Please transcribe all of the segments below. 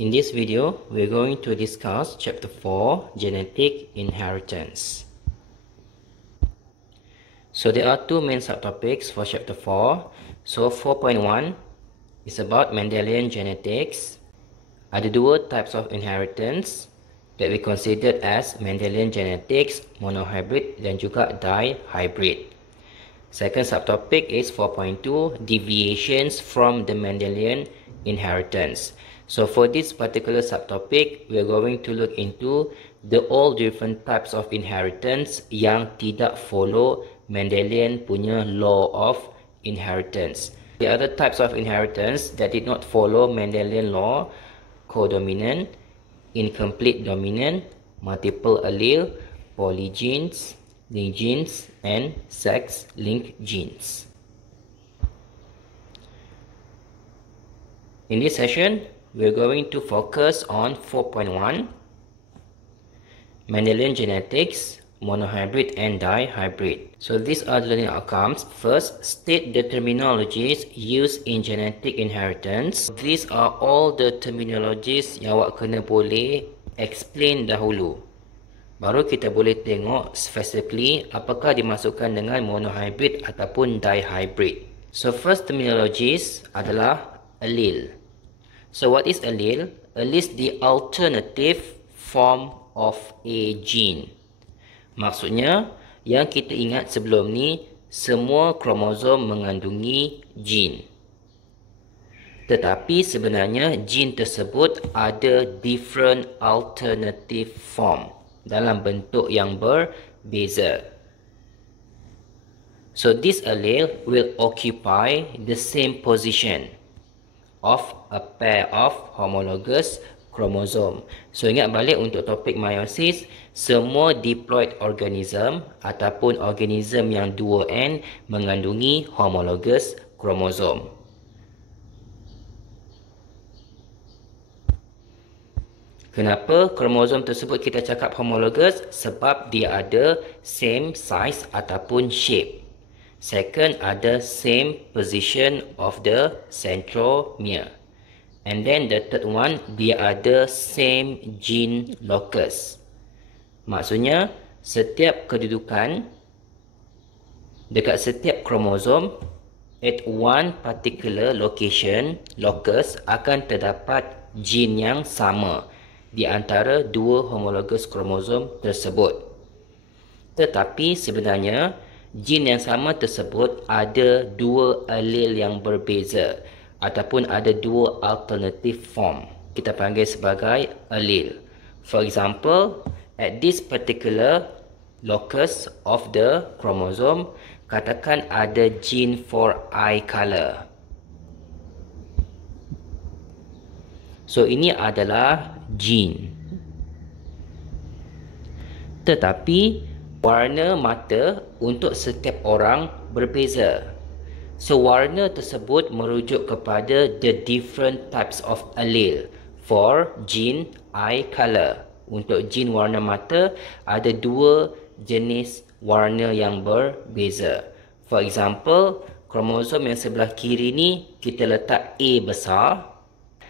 In this video, we're going to discuss Chapter 4, Genetic Inheritance. So there are two main subtopics for Chapter 4. So 4.1 is about Mendelian genetics. Ada dua types of inheritance that we considered as Mendelian genetics, monohybrid dan juga dihybrid. Second subtopic is 4.2, deviations from the Mendelian inheritance. So for this particular subtopic, we're going to look into all different types of inheritance yang tidak follow Mendelian punya law of inheritance. The other types of inheritance that did not follow Mendelian law: codominant, incomplete dominant, multiple allele, polygenes, linked genes, and sex-linked genes. In this session, we're going to focus on 4.1, Mendelian genetics, monohybrid and dihybrid. So these are the learning outcomes. First, state the terminologies used in genetic inheritance. These are all the terminologies yang awak kena boleh explain dahulu. Baru kita boleh tengok specifically apakah dimasukkan dengan monohybrid ataupun dihybrid. So first terminologies adalah allele. So what is allele? Allele is the alternative form of a gene. Maksudnya, yang kita ingat sebelum ni, semua kromosom mengandungi gene. Tetapi sebenarnya gene tersebut ada different alternative form dalam bentuk yang berbeza. So this allele will occupy the same position of a pair of homologous chromosome. So ingat balik untuk topik meiosis, semua diploid organism ataupun organism yang 2N mengandungi homologous chromosome. Kenapa kromosom tersebut kita cakap homologous? Sebab dia ada same size ataupun shape. Second, ada same position of the centromere. And then the third one, dia ada same gene locus. Maksudnya, setiap kedudukan dekat setiap kromosom at one particular location, locus, akan terdapat gene yang sama di antara dua homologous kromosom tersebut. Tetapi sebenarnya gene yang sama tersebut ada dua allele yang berbeza ataupun ada dua alternative form. Kita panggil sebagai allele. For example, at this particular locus of the chromosome, katakan ada gene for eye color. So ini adalah gene. Tetapi warna mata untuk setiap orang berbeza. So warna tersebut merujuk kepada the different types of allele for gene eye color. Untuk gene warna mata ada dua jenis warna yang berbeza. For example, kromosom yang sebelah kiri ni kita letak A besar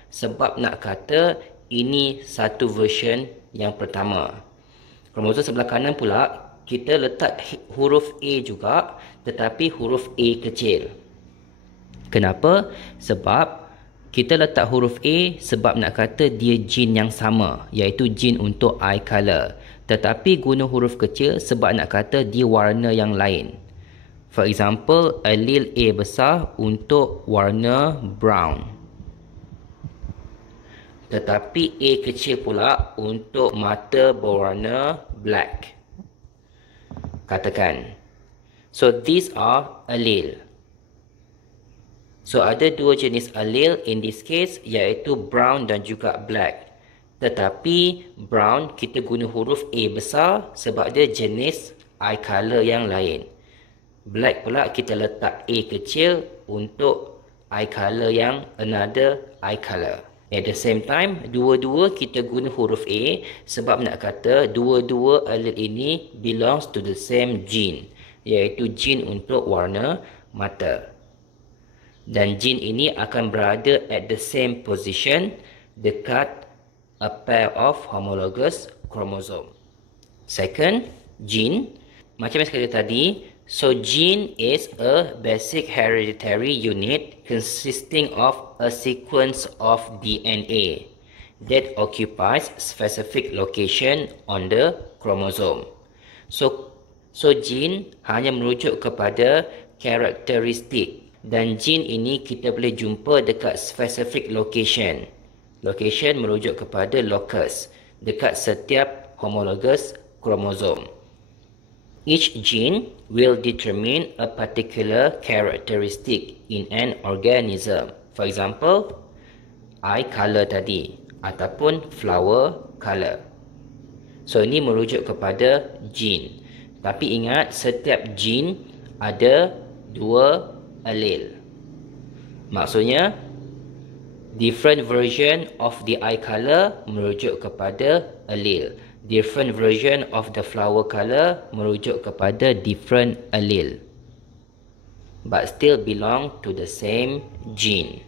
sebab nak kata ini satu version yang pertama. Kromosom sebelah kanan pula kita letak huruf A juga, tetapi huruf A kecil. Kenapa? Sebab kita letak huruf A sebab nak kata dia gene yang sama, iaitu gene untuk eye color. Tetapi guna huruf kecil sebab nak kata dia warna yang lain. For example, allele A besar untuk warna brown. Tetapi A kecil pula untuk mata berwarna black. Katakan. So these are allele. So ada dua jenis allele in this case, iaitu brown dan juga black. Tetapi brown kita guna huruf A besar sebab dia jenis eye color yang lain. Black pula kita letak A kecil untuk eye color yang another eye color. At the same time, dua-dua kita guna huruf A sebab nak kata dua-dua allele ini belongs to the same gene, iaitu gene untuk warna mata. Dan gene ini akan berada at the same position dekat a pair of homologous chromosome. Second, gene. Macam yang saya kata tadi, so gene is a basic hereditary unit consisting of a sequence of DNA that occupies specific location on the chromosome. So gene hanya merujuk kepada karakteristik, dan gene ini kita boleh jumpa dekat specific location. Location merujuk kepada locus, dekat setiap homologous chromosome. Each gene will determine a particular characteristic in an organism. For example, eye color tadi ataupun flower color. So ini merujuk kepada gene. Tapi ingat, setiap gene ada 2 allele. Maksudnya different version of the eye color merujuk kepada allele. Different version of the flower color merujuk kepada different allele, but still belong to the same gene.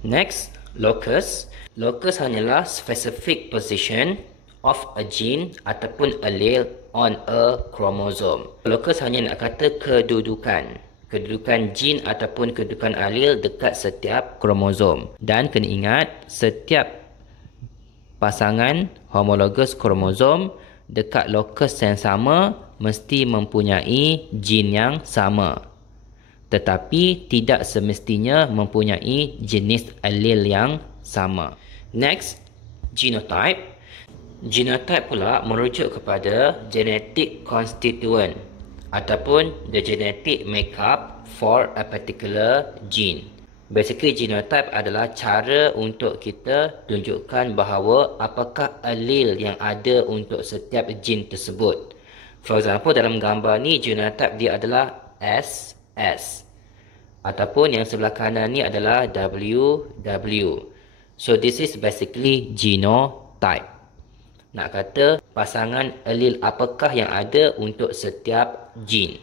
Next, locus. Locus hanyalah specific position of a gene ataupun allele on a chromosome. Locus hanya nak kata kedudukan gene ataupun kedudukan allele dekat setiap kromosom. Dan kena ingat, setiap pasangan homologous kromosom dekat locus yang sama mesti mempunyai gene yang sama, tetapi tidak semestinya mempunyai jenis allele yang sama. Next, genotype. Genotype pula merujuk kepada genetic constituent ataupun the genetic makeup for a particular gene. Basically, genotype adalah cara untuk kita tunjukkan bahawa apakah allele yang ada untuk setiap gene tersebut. For example, dalam gambar ni genotype dia adalah SS, ataupun yang sebelah kanan ni adalah WW. So this is basically genotype. Nak kata pasangan allele apakah yang ada untuk setiap gene.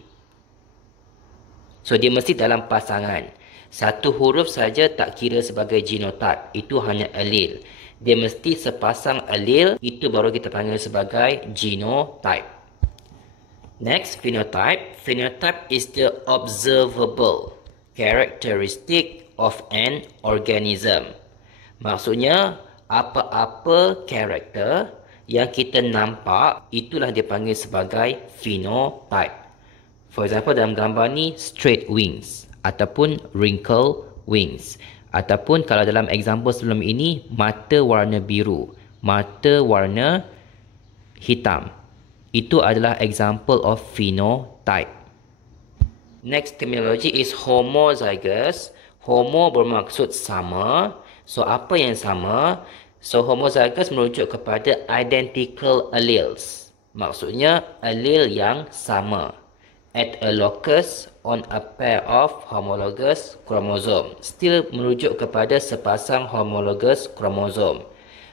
So dia mesti dalam pasangan. Satu huruf saja tak kira sebagai genotype, itu hanya allele. Dia mesti sepasang allele, itu baru kita panggil sebagai genotype. Next, phenotype. Phenotype is the observable characteristic of an organism. Maksudnya, apa-apa karakter yang kita nampak, itulah dipanggil sebagai phenotype. For example, dalam gambar ni, straight wings ataupun wrinkle wings. Ataupun kalau dalam example sebelum ini, mata warna biru, mata warna hitam. Itu adalah example of phenotype. Next terminology is homozygous. Homo bermaksud sama. So apa yang sama? So homozygous merujuk kepada identical alleles. Maksudnya allele yang sama at a locus on a pair of homologous chromosome. Still merujuk kepada sepasang homologous chromosome.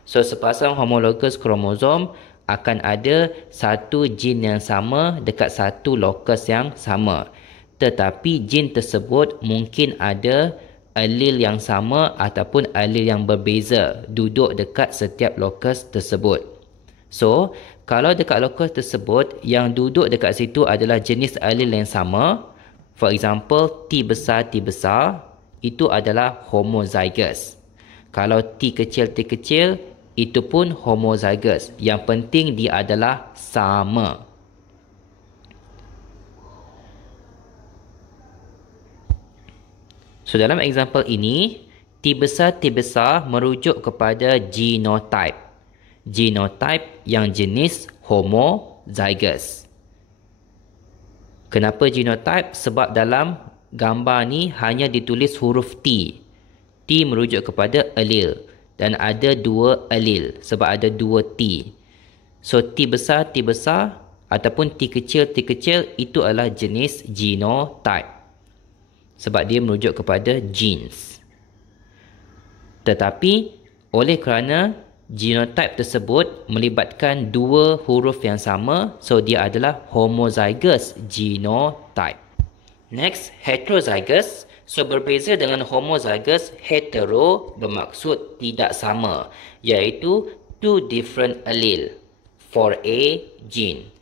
So sepasang homologous chromosome akan ada satu gene yang sama dekat satu locus yang sama. Tetapi gene tersebut mungkin ada allele yang sama ataupun allele yang berbeza duduk dekat setiap locus tersebut. So, kalau dekat locus tersebut yang duduk dekat situ adalah jenis allele yang sama, for example, T besar, itu adalah homozygous. Kalau T kecil, itu pun homozygous. Yang penting dia adalah sama. So, dalam example ini, T besar merujuk kepada genotype. Genotype yang jenis homozygous. Kenapa genotype? Sebab dalam gambar ni hanya ditulis huruf T. T merujuk kepada allele. Dan ada 2 allele sebab ada 2 T. So T besar ataupun T kecil itu adalah jenis genotype. Sebab dia merujuk kepada genes. Tetapi oleh kerana genotype tersebut melibatkan 2 huruf yang sama, so dia adalah homozygous genotype. Next, heterozygous. So berbeza dengan homozygous, hetero bermaksud tidak sama, iaitu two different allele for a gene.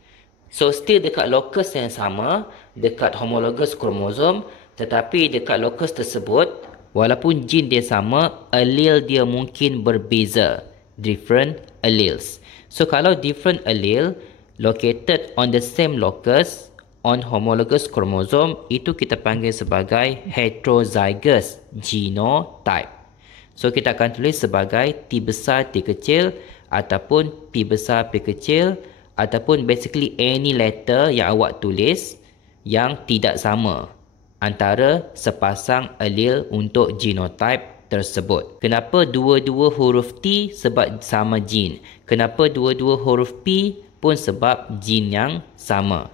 So still dekat locus yang sama, dekat homologous kromosom, tetapi dekat locus tersebut, walaupun gene dia sama, allele dia mungkin berbeza, different alleles. So kalau different allele located on the same locus on homologous chromosome, itu kita panggil sebagai heterozygous genotype. So kita akan tulis sebagai T besar T kecil ataupun P besar P kecil, ataupun basically any letter yang awak tulis yang tidak sama antara sepasang allele untuk genotype tersebut. Kenapa dua-dua huruf T? Sebab sama gene. Kenapa dua-dua huruf P? Pun sebab gene yang sama.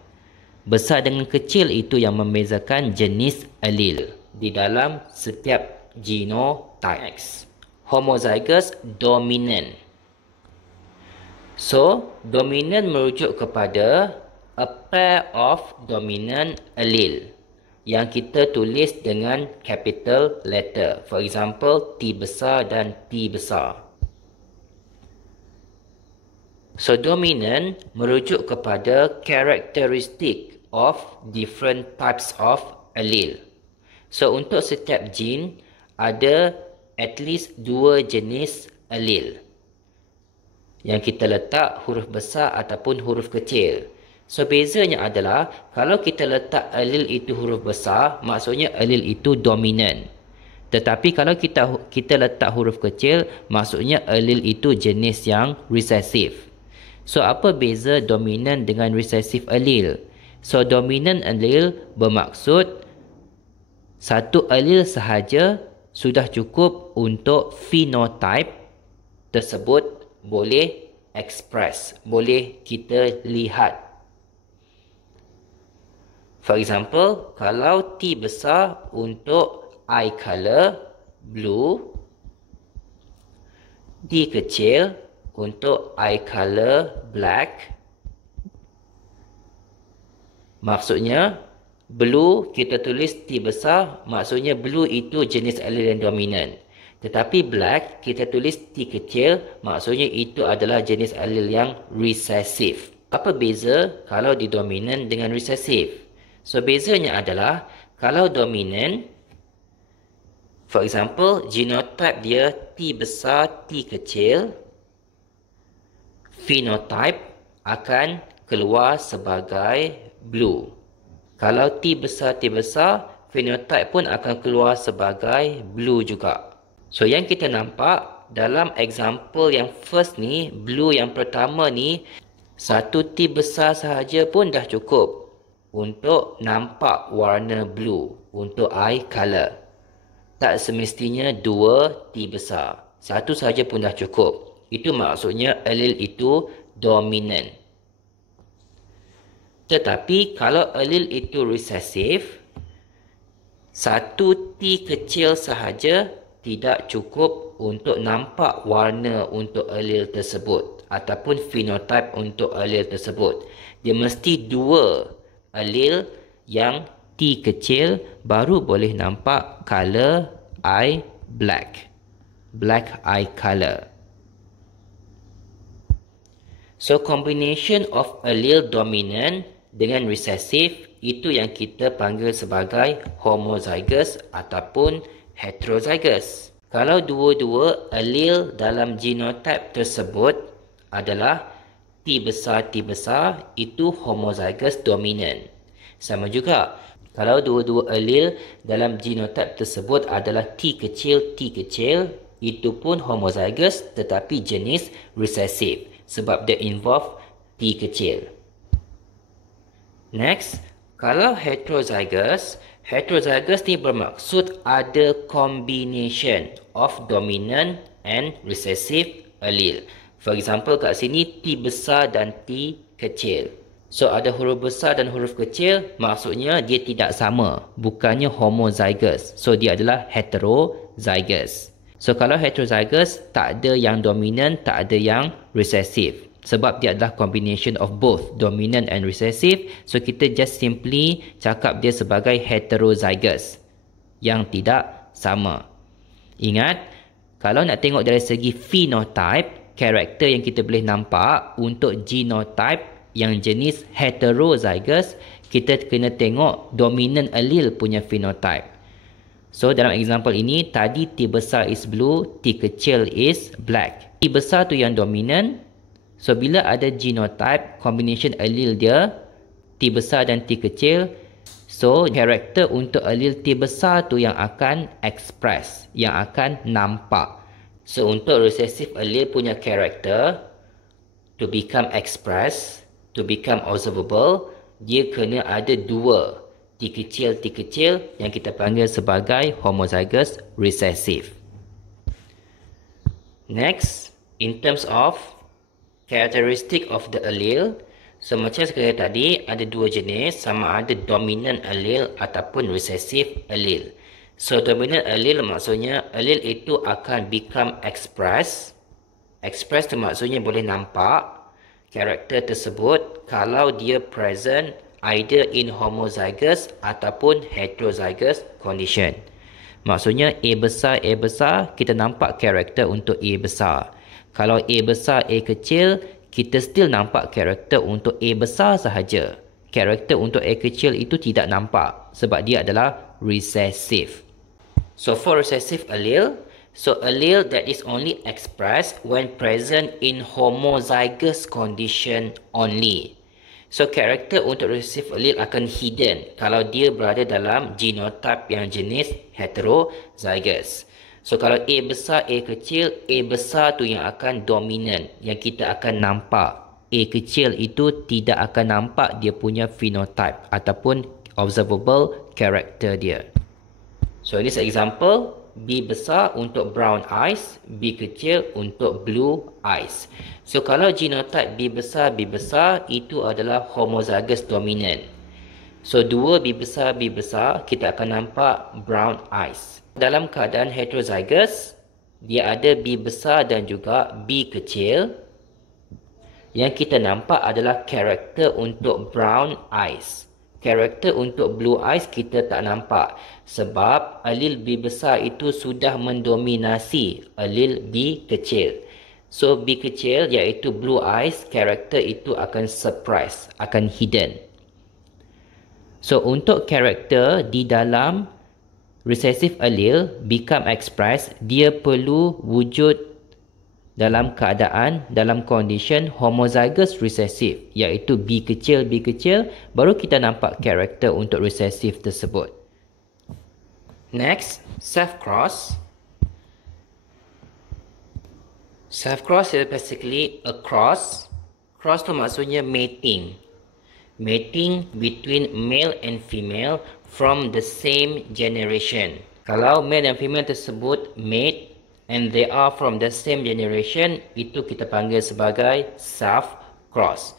Besar dengan kecil itu yang membezakan jenis allele di dalam setiap genotype. Homozygous dominant. So, dominant merujuk kepada a pair of dominant allele yang kita tulis dengan capital letter. For example, T besar dan P besar. So, dominant merujuk kepada characteristic of different types of allele. So, untuk setiap gene, ada at least 2 jenis allele yang kita letak huruf besar ataupun huruf kecil. So, bezanya adalah kalau kita letak allele itu huruf besar, maksudnya allele itu dominant. Tetapi kalau kita letak huruf kecil, maksudnya allele itu jenis yang recessive. So, apa beza dominant dengan recessive allele? So, dominant allele bermaksud satu allele sahaja sudah cukup untuk phenotype tersebut boleh express, boleh kita lihat. For example, kalau T besar untuk eye color blue, D kecil untuk eye color black. Maksudnya, blue kita tulis T besar, maksudnya blue itu jenis allele yang dominant. Tetapi black kita tulis T kecil, maksudnya itu adalah jenis allele yang recessive. Apa beza kalau di dominant dengan recessive? So, bezanya adalah kalau dominant, for example, genotype dia T besar T kecil, phenotype akan keluar sebagai blue. Kalau T besar, phenotype pun akan keluar sebagai blue juga. So, yang kita nampak dalam example yang first ni, blue yang pertama ni, satu T besar sahaja pun dah cukup untuk nampak warna blue untuk eye color. Tak semestinya 2 T besar. Satu sahaja pun dah cukup. Itu maksudnya allele itu dominant. Tetapi kalau allele itu recessive, satu T kecil sahaja tidak cukup untuk nampak warna untuk allele tersebut ataupun phenotype untuk allele tersebut. Dia mesti 2 allele yang T kecil baru boleh nampak color eye black. Black eye color. So, combination of allele dominant dengan recessive itu yang kita panggil sebagai homozygous ataupun heterozygous. Kalau dua-dua allele dalam genotype tersebut adalah T besar, itu homozygous dominant. Sama juga, kalau dua-dua allele dalam genotype tersebut adalah T kecil, itu pun homozygous tetapi jenis recessive sebab dia involve T kecil. Next, kalau heterozygous ni bermaksud ada combination of dominant and recessive allele. For example, kat sini T besar dan T kecil. So, ada huruf besar dan huruf kecil, maksudnya dia tidak sama. Bukannya homozygous. So, dia adalah heterozygous. So, kalau heterozygous, tak ada yang dominant, tak ada yang recessive. Sebab dia adalah combination of both dominant and recessive. So, kita just simply cakap dia sebagai heterozygous. yang tidak sama. Ingat, kalau nak tengok dari segi phenotype, karakter yang kita boleh nampak untuk genotype yang jenis heterozygous, kita kena tengok dominant allele punya phenotype. So dalam example ini, tadi T besar is blue, T kecil is black. T besar tu yang dominant. So bila ada genotype, combination allele dia, T besar dan T kecil, so karakter untuk allele T besar tu yang akan express, yang akan nampak. So untuk recessive allele punya karakter, to become express, to become observable, dia kena ada dua T kecil yang kita panggil sebagai homozygous recessive. Next, in terms of characteristic of the allele, so macam sekali tadi ada dua jenis, sama ada dominant allele ataupun recessive allele. So dominant allele maksudnya allele itu akan become express. Express tu maksudnya boleh nampak karakter tersebut kalau dia present either in homozygous ataupun heterozygous condition. Maksudnya A besar, kita nampak karakter untuk A besar. Kalau A besar, A kecil, kita still nampak karakter untuk A besar sahaja. Karakter untuk A kecil itu tidak nampak sebab dia adalah recessive. So for recessive allele, so allele that is only expressed when present in homozygous condition only. So karakter untuk recessive allele akan hidden kalau dia berada dalam genotype yang jenis heterozygous. So kalau A besar, A kecil, A besar tu yang akan dominant, yang kita akan nampak. A kecil itu tidak akan nampak dia punya phenotype ataupun observable character dia. So this example, B besar untuk brown eyes, B kecil untuk blue eyes. So kalau genotype B besar itu adalah homozygous dominant. So dua B besar kita akan nampak brown eyes. Dalam keadaan heterozygous, dia ada B besar dan juga B kecil. Yang kita nampak adalah karakter untuk brown eyes. Karakter untuk blue eyes kita tak nampak sebab allele B besar itu sudah mendominasi allele B kecil. So B kecil iaitu blue eyes, karakter itu akan suppress, akan hidden. So untuk karakter di dalam recessive allele become express, dia perlu wujud dalam keadaan, dalam condition homozygous recessive, iaitu B kecil, baru kita nampak karakter untuk recessive tersebut. Next, self-cross. Self-cross is basically a cross. Cross tu maksudnya mating. Mating between male and female from the same generation. Kalau male dan female tersebut mate and they are from the same generation, itu kita panggil sebagai self-cross.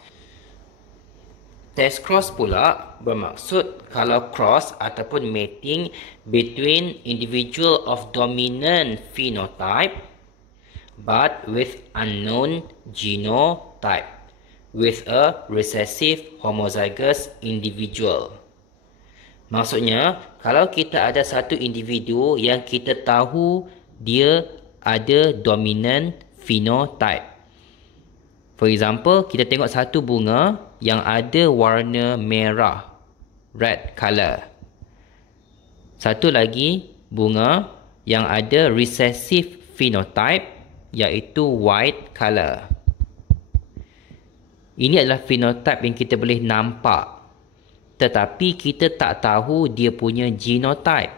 Test cross pula bermaksud kalau cross ataupun mating between individual of dominant phenotype but with unknown genotype with a recessive homozygous individual. Maksudnya, kalau kita ada satu individu yang kita tahu dia ada dominant phenotype. For example, kita tengok satu bunga yang ada warna merah, red color. Satu lagi bunga yang ada recessive phenotype, iaitu white color. Ini adalah phenotype yang kita boleh nampak. Tetapi kita tak tahu dia punya genotype.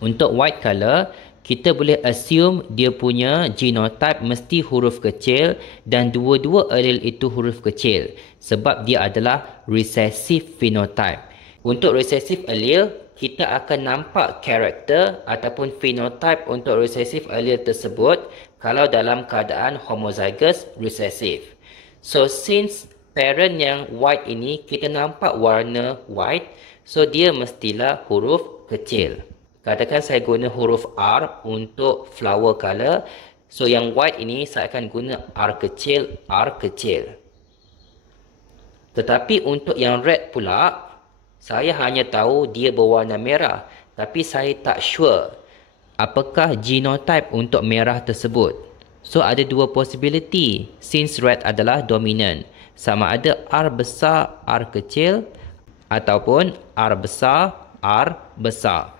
Untuk white color, kita boleh assume dia punya genotype mesti huruf kecil dan dua-dua allele itu huruf kecil sebab dia adalah recessive phenotype. Untuk recessive allele, kita akan nampak karakter ataupun phenotype untuk recessive allele tersebut kalau dalam keadaan homozygous recessive. So since parent yang white ini kita nampak warna white, so dia mestilah huruf kecil. Katakan saya guna huruf R untuk flower color. So yang white ini saya akan guna R kecil. Tetapi untuk yang red pula, saya hanya tahu dia berwarna merah. tapi saya tak sure apakah genotype untuk merah tersebut. So ada dua possibility since red adalah dominant. Sama ada R besar, R kecil ataupun R besar, R besar.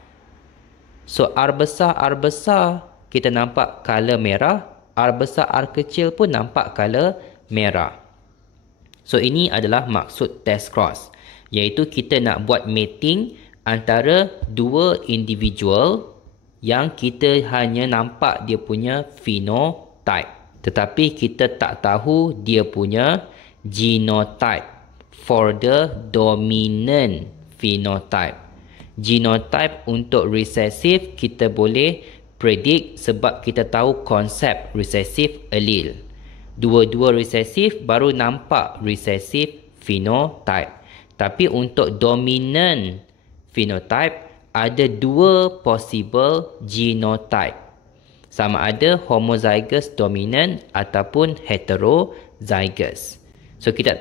So R besar kita nampak color merah, R besar, R kecil pun nampak color merah. So ini adalah maksud test cross, iaitu kita nak buat mating antara dua individual yang kita hanya nampak dia punya phenotype, tetapi kita tak tahu dia punya genotype for the dominant phenotype. Genotype untuk recessive kita boleh predict sebab kita tahu konsep recessive allele. Dua-dua recessive baru nampak recessive phenotype. Tapi untuk dominant phenotype ada dua possible genotype. Sama ada homozygous dominant ataupun heterozygous. So kita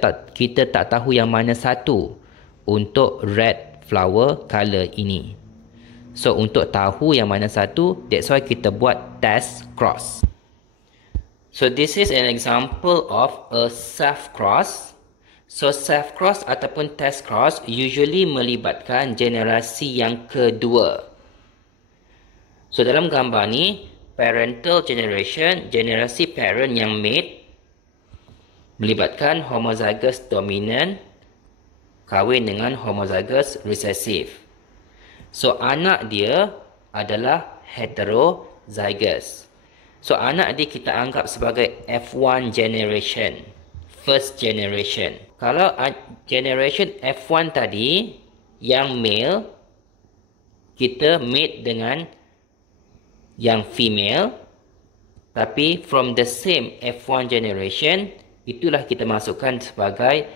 tak tahu yang mana satu untuk red flower color ini. So untuk tahu yang mana satu, that's why kita buat test cross. So this is an example of a self cross. So self cross ataupun test cross usually melibatkan generasi yang kedua. So dalam gambar ni, parental generation, generasi parent yang mate, melibatkan homozygous dominant kahwin dengan homozygous recessive. So anak dia adalah heterozygous. So anak dia kita anggap sebagai F1 generation, first generation. Kalau generation F1 tadi yang male, kita mate dengan yang female, tapi from the same F1 generation, itulah kita masukkan sebagai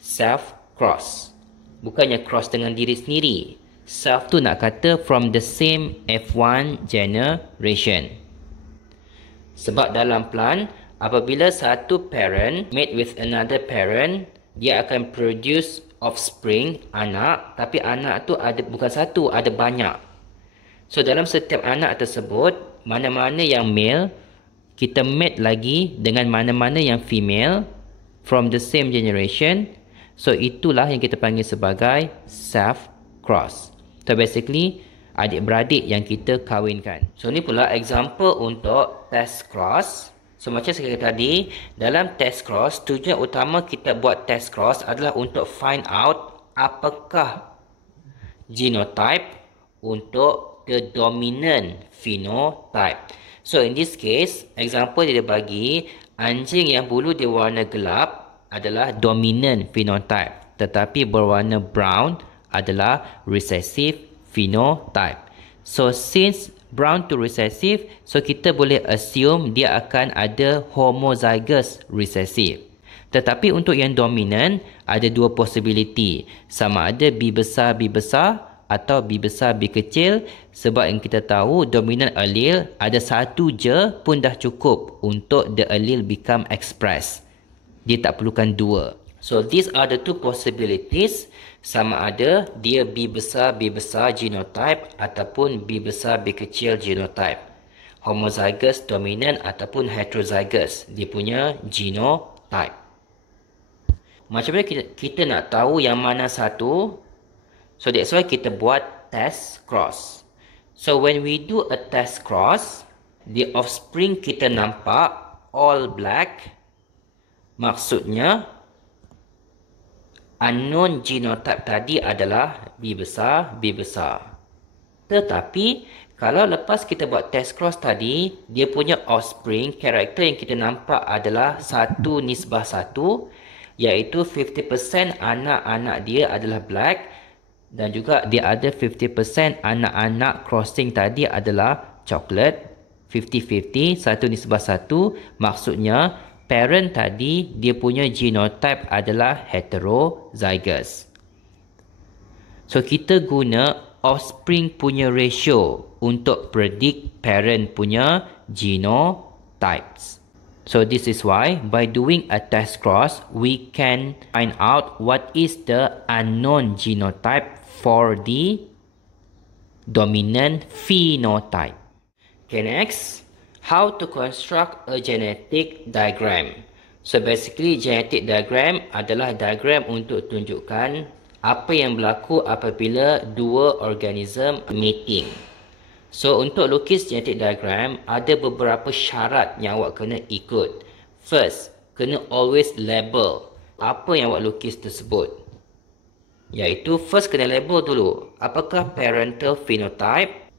self cross. Bukannya cross dengan diri sendiri. Self tu nak kata from the same F1 generation. Sebab dalam plant, apabila satu parent mate with another parent, dia akan produce offspring, anak, tapi anak tu ada bukan satu, ada banyak. So dalam setiap anak tersebut, mana-mana yang male, kita mate lagi dengan mana-mana yang female from the same generation. So itulah yang kita panggil sebagai self cross. So basically adik-beradik yang kita kahwinkan. So ni pula example untuk test cross. So macam saya kata tadi, dalam test cross, tujuan utama kita buat test cross adalah untuk find out apakah genotype untuk the dominant phenotype. So in this case, example dia bagi anjing yang bulu dia warna gelap adalah dominant phenotype, tetapi berwarna brown adalah recessive phenotype. So since brown to recessive, so kita boleh assume dia akan ada homozygous recessive. Tetapi untuk yang dominant ada dua possibility, sama ada B besar atau B besar B kecil, sebab yang kita tahu dominant allele ada satu je pun dah cukup untuk the allele become expressed. Dia tak perlukan dua. So these are the two possibilities, sama ada dia B besar genotype ataupun B besar B kecil genotype. Homozygous dominant ataupun heterozygous, dia punya genotype. Macam mana kita nak tahu yang mana satu? So that's why kita buat test cross. So when we do a test cross, the offspring kita nampak all black. Maksudnya unknown genotype tadi adalah B besar. Tetapi kalau lepas kita buat test cross tadi, dia punya offspring, karakter yang kita nampak adalah 1:1, iaitu 50% anak-anak dia adalah black, dan juga dia ada 50% anak-anak crossing tadi adalah chocolate. 50-50, 1:1, maksudnya parent tadi dia punya genotype adalah heterozygous. So kita guna offspring punya ratio untuk predict parent punya genotypes. So this is why by doing a test cross, we can find out what is the unknown genotype for the dominant phenotype. Okay, next, how to construct a genetic diagram. So basically, genetic diagram adalah diagram untuk tunjukkan apa yang berlaku apabila dua organism mating. So untuk lukis genetic diagram, ada beberapa syarat yang awak kena ikut. First, kena always label apa yang awak lukis tersebut. Iaitu first kena label dulu, apakah parental phenotype.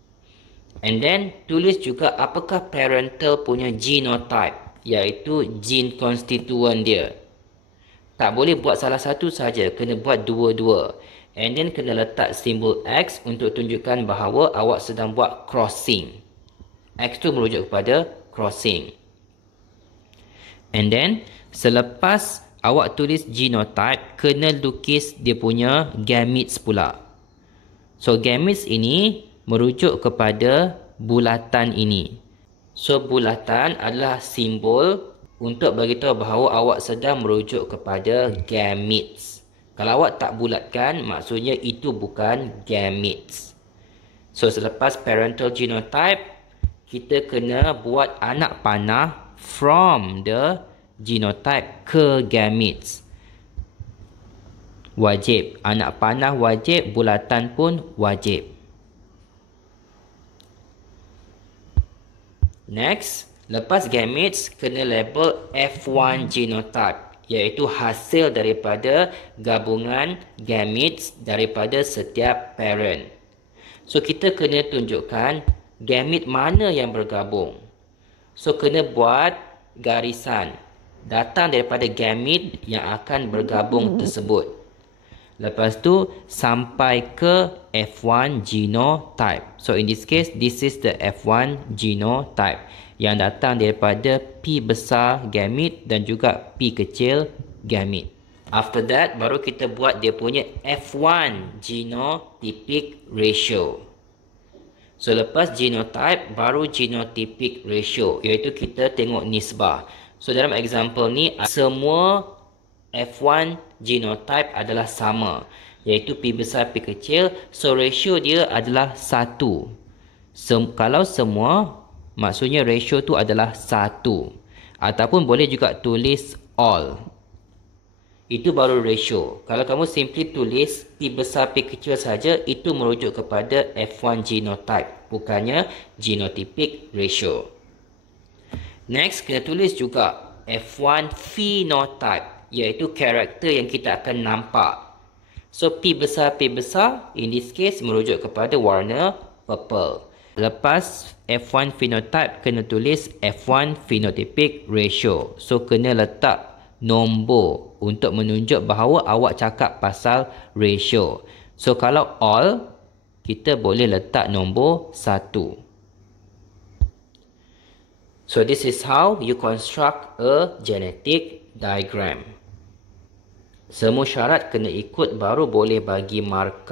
And then tulis juga apakah parental punya genotype, iaitu gene konstituen dia. Tak boleh buat salah satu saja, kena buat dua-dua. And then kena letak simbol X untuk tunjukkan bahawa awak sedang buat crossing. X tu merujuk kepada crossing. And then selepas awak tulis genotype, kena lukis dia punya gametes pula. So gametes ini merujuk kepada bulatan ini. So bulatan adalah simbol untuk beritahu bahawa awak sedang merujuk kepada gametes. Kalau awak tak bulatkan, maksudnya itu bukan gametes. So selepas parental genotype, kita kena buat anak panah from the genotype ke gametes. Wajib. Anak panah wajib, bulatan pun wajib. Next, lepas gametes, kena label F1 genotype, iaitu hasil daripada gabungan gametes daripada setiap parent. So kita kena tunjukkan gamete mana yang bergabung. So kena buat garisan datang daripada gamete yang akan bergabung tersebut. Lepas tu sampai ke F1 genotype. So in this case, this is the F1 genotype yang datang daripada P besar gamete dan juga P kecil gamete. After that, baru kita buat dia punya F1 genotypic ratio. So lepas genotype, baru genotypic ratio, iaitu kita tengok nisbah. So dalam example ni, semua F1 genotype adalah sama, iaitu P besar P kecil. So ratio dia adalah 1. Kalau semua, maksudnya ratio tu adalah 1. Ataupun boleh juga tulis all. Itu baru ratio. Kalau kamu simply tulis P besar P kecil saja, itu merujuk kepada F1 genotype, bukannya genotypic ratio. Next, kena tulis juga F1 phenotype, iaitu karakter yang kita akan nampak. So P besar, in this case merujuk kepada warna purple. Lepas F1 phenotype, kena tulis F1 phenotypic ratio. So kena letak nombor untuk menunjuk bahawa awak cakap pasal ratio. So kalau all, kita boleh letak nombor 1. So this is how you construct a genetic diagram. Semua syarat kena ikut baru boleh bagi markah.